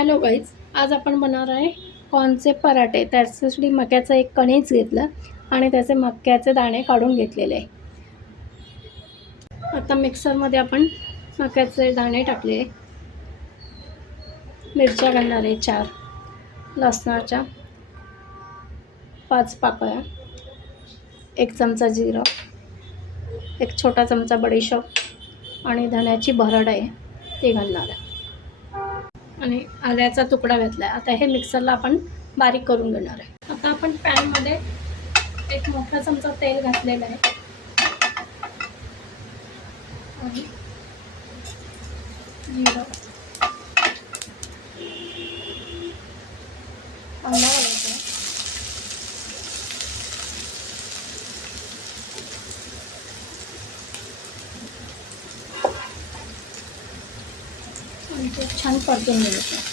Hello guys, आज आपण बनवणार आहे कॉर्नचे पराठे. त्यासाठी मक्याचं एक कणीस घेतलं आणि त्याचे मक्याचे दाणे काढून घेतलेले आहे. आता मिक्सरमध्ये आपण मक्याचे दाणे टाकले, मिरच्या घालणार आहे 4, लसणाच्या 5 पाकळ्या, 1 चमचा जिरं, 1 छोटा चमचा बडीशोप आणि धण्याची भरड आहे ते घालणार आहे आणि आल्याचा तुकडा घातला आहे. आता हे मिक्सरला आपण बारीक करून घेणार आहे. आता आपण पॅनमध्ये 1 मोठा चमचा तेल घातलेलं आहे आणि जिरं, कांदा घालायचा आहे, आणि ते छान परतून घ्यायचं.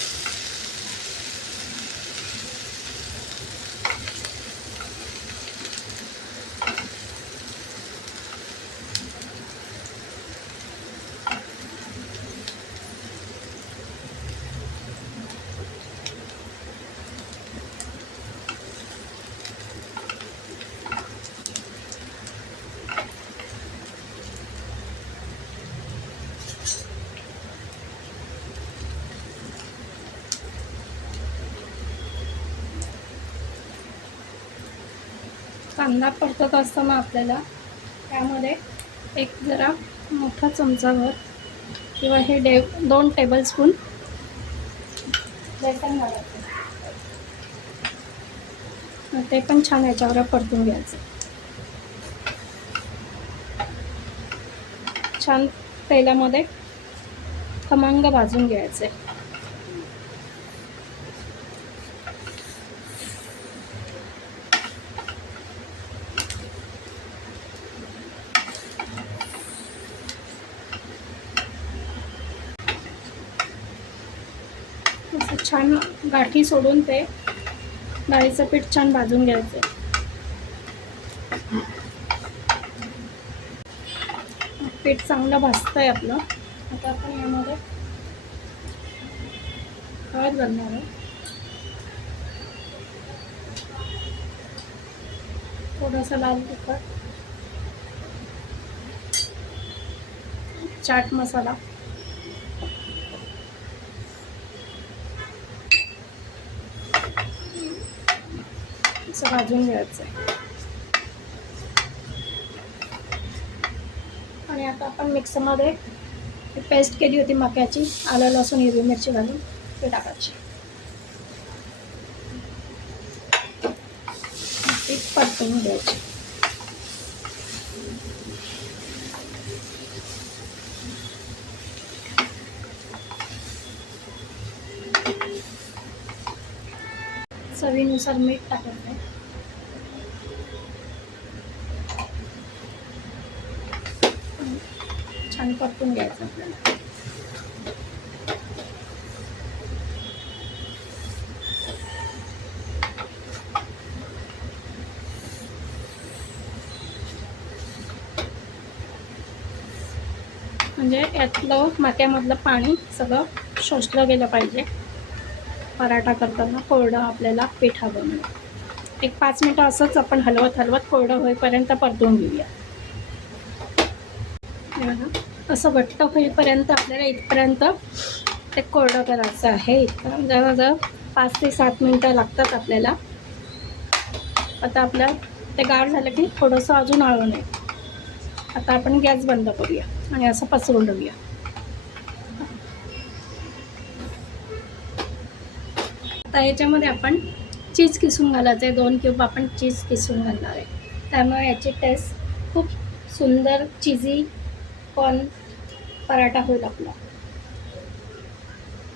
कांदा परतत असताना आपल्याला त्यामध्ये एक जरा मोठा चमचाभर किंवा हे 2 टेबलस्पून बेसन घालायचं. ते पण छान याच्यावर परतून घ्यायचं. छान तेलामध्ये खमंग भाजून घ्यायचे. असं छान गाठी सोडून ते डाळीचं पीठ छान भाजून घ्यायचं. पीठ चांगलं भाजतंय आपलं. आता आपण यामध्ये हळद घालणार आहे, थोडासा लाल तिखट, चाट मसाला, असं भाजून घ्यायचं आहे. आणि आता आपण मिक्सरमध्ये पेस्ट केली होती मक्याची, आलं लसूण हिरवी मिरची घालून ते टाकायची. ते परतून घ्यायची. चवीनुसार मीठ टाकायचं आहे. छान परतून घ्यायचं आपल्याला. म्हणजे यातलं मक्यामधलं पाणी सगळं शोषलं गेलं पाहिजे. पराठा करताना कोरडं आपल्याला पीठ हवं म्हणून 1-5 मिनटं असंच आपण हलवत कोरडं होईपर्यंत परतून घेऊया. असं घट्ट होईपर्यंत आपल्याला इथपर्यंत ते कोरडं करायचं आहे. इथं जवळजवळ 5 ते 7 मिनटं लागतात आपल्याला. आता आपलं ते गार झालं की थोडंसं अजून आळून आहे. आता आपण गॅस बंद करूया आणि असं पसरून ठेवूया. आता याच्यामध्ये आपण चीज किसून घालायचं आहे. 2 क्यूब आपण चीज किसून घालणार आहे. त्यामुळे याची टेस्ट खूप सुंदर चीजी कॉर्न पराठा होईल आपला.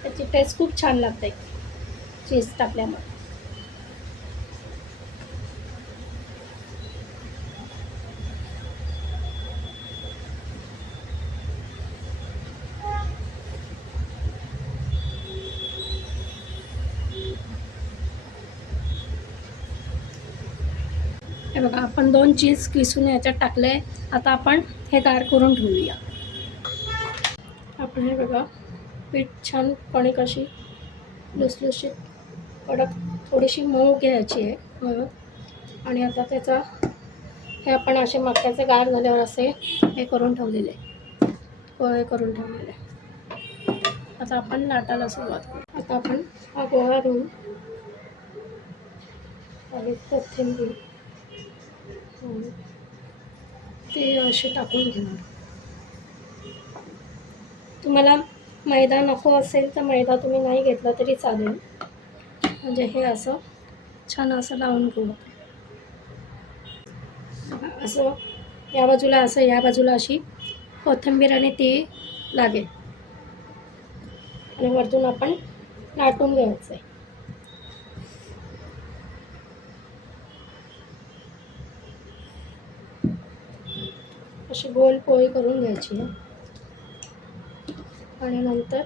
त्याची टेस्ट खूप छान लागते चीज टाकल्यामुळे. हे बघा, आपण 2 चीज किसून याच्यात टाकले. आता आपण हे गार करून ठेवूया. आपण हे बघा पीठ छान कणिक अशी लुसलुशीत कडक थोडीशी मऊ घ्यायची आहे म्हणून. आणि आता त्याचा हे आपण असे मक्याचे गार झाल्यावर असे हे करून ठेवलेले, गोळे करून ठेवलेले. आता आपण लाटायला सुरुवात करू. आता आपण हा गोळा घेऊन आणि कोथिंबीर ते असे टाकून घेणार. तुम्हाला मैदा नको असेल तर मैदा तुम्ही नाही घेतला तरी चालेल. म्हणजे हे असं छान असं लावून घेऊ. असं या बाजूला असं, या बाजूला अशी कोथिंबीर आणि ती लागेल. आणि वरतून आपण लाटून घ्यायचं आहे. अशी गोल पोळी करून घ्यायची आणि नंतर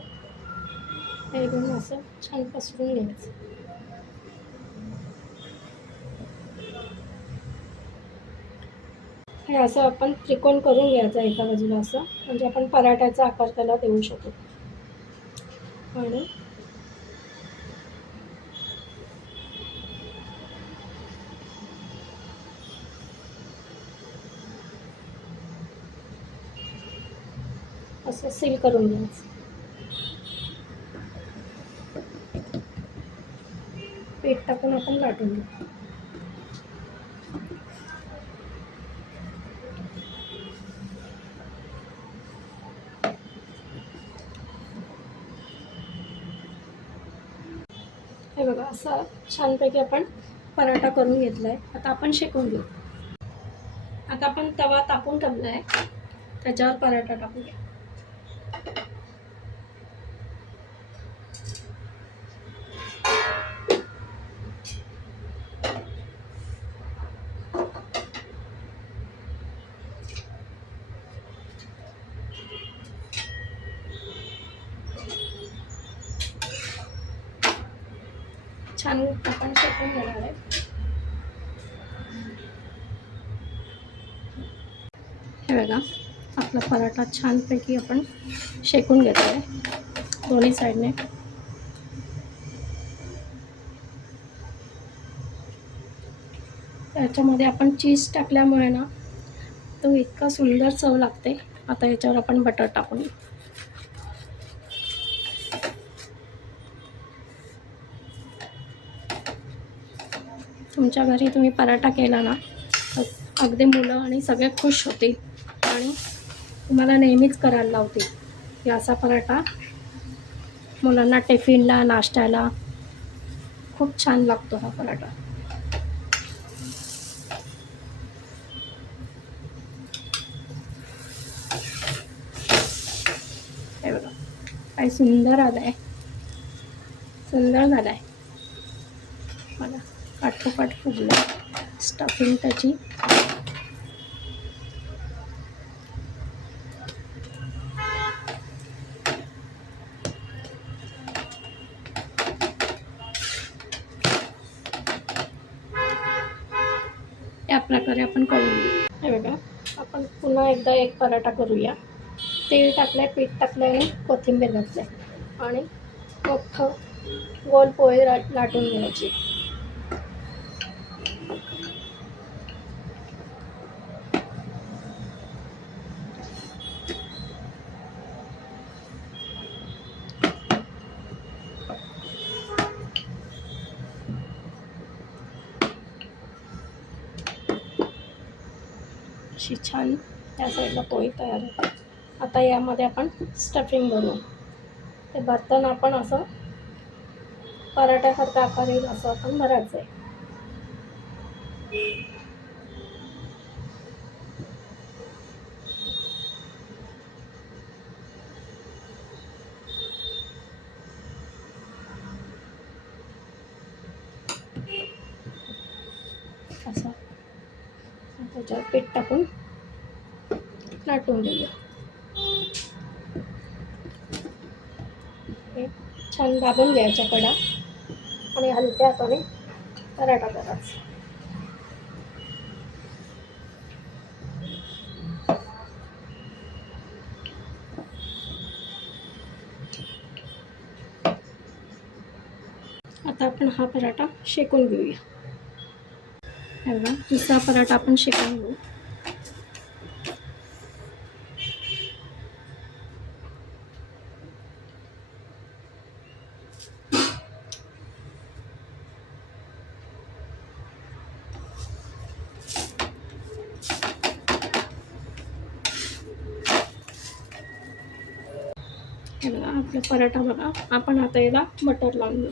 हे घेऊन असं छान पसरून घ्यायचं. हे असं आपण त्रिकोण करून घ्यायचं एका बाजूला असं, म्हणजे आपण पराठ्याचा आकार त्याला देऊ शकतो. आणि असं सील करून घ्यायचं. पीठ टाकून आपण लाटून घेऊ. हे बघा असं छानपैकी आपण पराठा करून घेतला आहे. आता आपण शेकून घेऊ. आता आपण तवा तापून ठेवला आहे, त्याच्यावर पराठा टाकूया. छान आपण शेकून घेणार आहे. हे बघा आपला पराठा छानपैकी आपण शेकून घेतो आहे दोन्ही साईडने. त्याच्यामध्ये आपण चीज टाकल्यामुळे ना तो इतका सुंदर चव लागते. आता याच्यावर आपण बटर टाकून घेऊ. तुमच्या घरी तुम्ही पराठा केला ना तर अगदी मुलं आणि सगळे खुश होतील आणि तुम्हाला नेहमीच करायला लावतील की असा पराठा मुलांना टिफिनला, नाश्त्याला खूप छान लागतो हा पराठा. हे बघा काय सुंदर आलाय, सुंदर झालाय. बघा काठोकाठ फुगलं स्टफिंग त्याची. या प्रकारे आपण करून घेऊ. हे बघा आपण पुन्हा एकदा एक पराठा करूया. तेल टाकलंय, पीठ टाकलंय आणि कोथिंबीर घातलंय आणि मोठं गोल पोळी लाटून घ्यायची. अशी छान या साईडला पोळी तयार होते. आता यामध्ये आपण स्टफिंग बनवू. ते भरताना आपण असं पराठ्यासारखा आकार येईल असं आपण भरायचं आहे. असं त्याच्यावर पीठ टाकून लाटून घेऊया. छान दाबून घ्यायच्या कडा आणि हलक्या हाताने पराठा करायचा. आता आपण हा पराठा शेकून घेऊया. हे बघा, दुसरा पराठा आपण शेकून घेऊ. हे बघा आपला पराठा बघा. आपण आता याला बटर लावून घेऊ.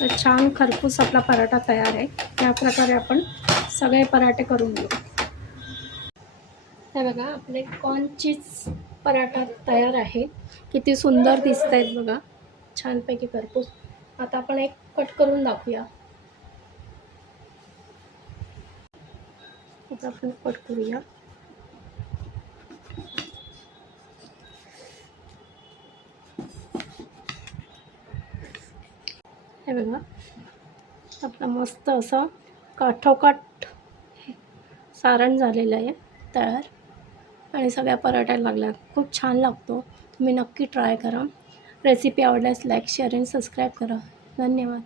तर छान खरपूस आपला पराठा तयार आहे. या प्रकारे आपण सगळे पराठे करून घेऊ. हे बघा आपले कॉर्न चीज पराठा तयार आहे. किती सुंदर दिसत आहेत बघा, छानपैकी खरपूस. आता आपण एक कट करून दाखवूया. आता आपण कट करूया. हे बघा आपलं मस्त असं काठोकाठ सारण झालेलं आहे तयार आणि सगळ्या पराठ्याला लागल्या. खूप छान लागतो. तुम्ही नक्की ट्राय करा. रेसिपी आवडल्यास लाईक, शेअर आणि सबस्क्राईब करा. धन्यवाद.